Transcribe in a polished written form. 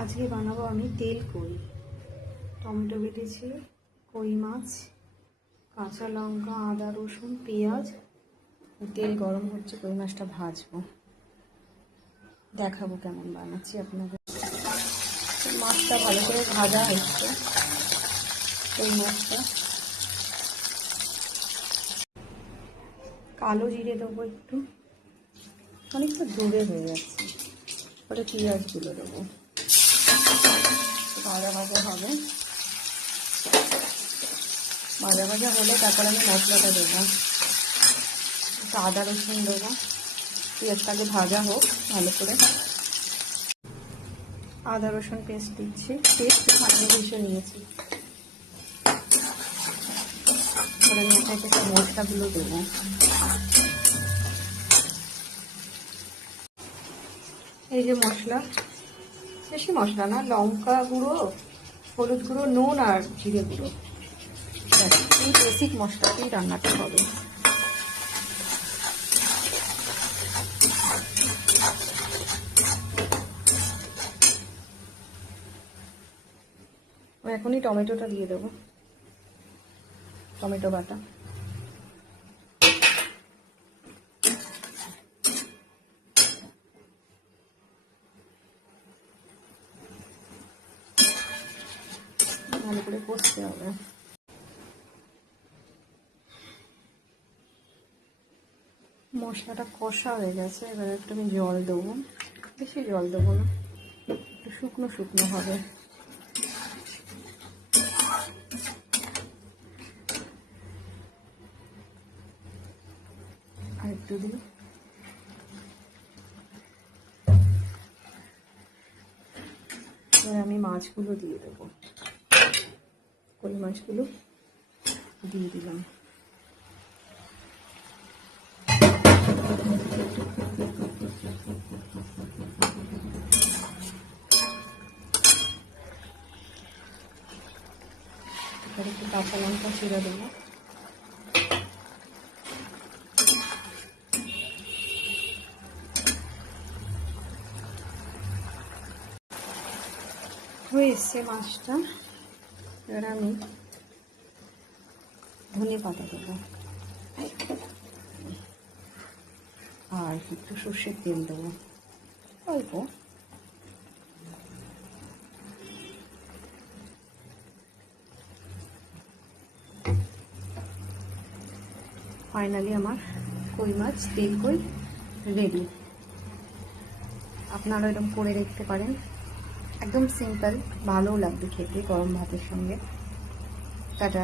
আজকে বানাবো আমি তেল কই। টমেটো বেটেছি, কই মাছ, কাঁচা লঙ্কা, আদা রসুন, পেঁয়াজ, তেল গরম হচ্ছে, কই মাছটা ভাজবো, দেখাবো কেমন বানাচ্ছি আপনাদের। মাছটা ভালো করে ভাজা হচ্ছে, কই মাছটা। কালো জিরে দেবো একটু, অনেকটা দূরে হয়ে যাচ্ছে, পরে পেঁয়াজগুলো দেবো, ভাজা ভাজা হবে। ভাজা ভাজা হলে তারপর আমি মশলাটা দেবো, একটু আদা রসুন দেবো, পেঁয়াজটাকে ভাজা হোক ভালো করে। আদা রসুন পেস্ট দিচ্ছি, পেস্ট ভালো ভেজে নিয়েছি। এবার আমি একে একে মশলাগুলো দেবো। এই যে মশলা, বেশি মশলা না, লঙ্কা গুঁড়ো, হলুদ গুঁড়ো, নুন আর জিরে গুঁড়ো, এই বেসিক মশলাতেই রান্নাটা হবে। এখনই টমেটোটা দিয়ে দেবো, টমেটো বাটা। ভালো করে কষতে হবে। মশলাটা কষা হয়ে গেছে, এবার একটু আমি জল দেবো, বেশি জল দেবো না, একটু শুকনো শুকনো হবে। আর একটু দিই। এবার আমি মাছগুলো দিয়ে দেবো, কই মাছগুলো দিয়ে দিলাম। একটু কাঁচা লঙ্কা ছিঁড়ে দেবো। হয়ে এসছে মাছটা, এবার আমি ধনে পাতা দেবো আর একটু সর্ষের তেল দেবো অল্প। ফাইনালি আমার কই মাছ তেল কই রেডি। আপনারা এরকম করে দেখতে পারেন, একদম সিম্পল, ভালোও লাগবে খেতে গরম ভাতের সঙ্গে। টাটা।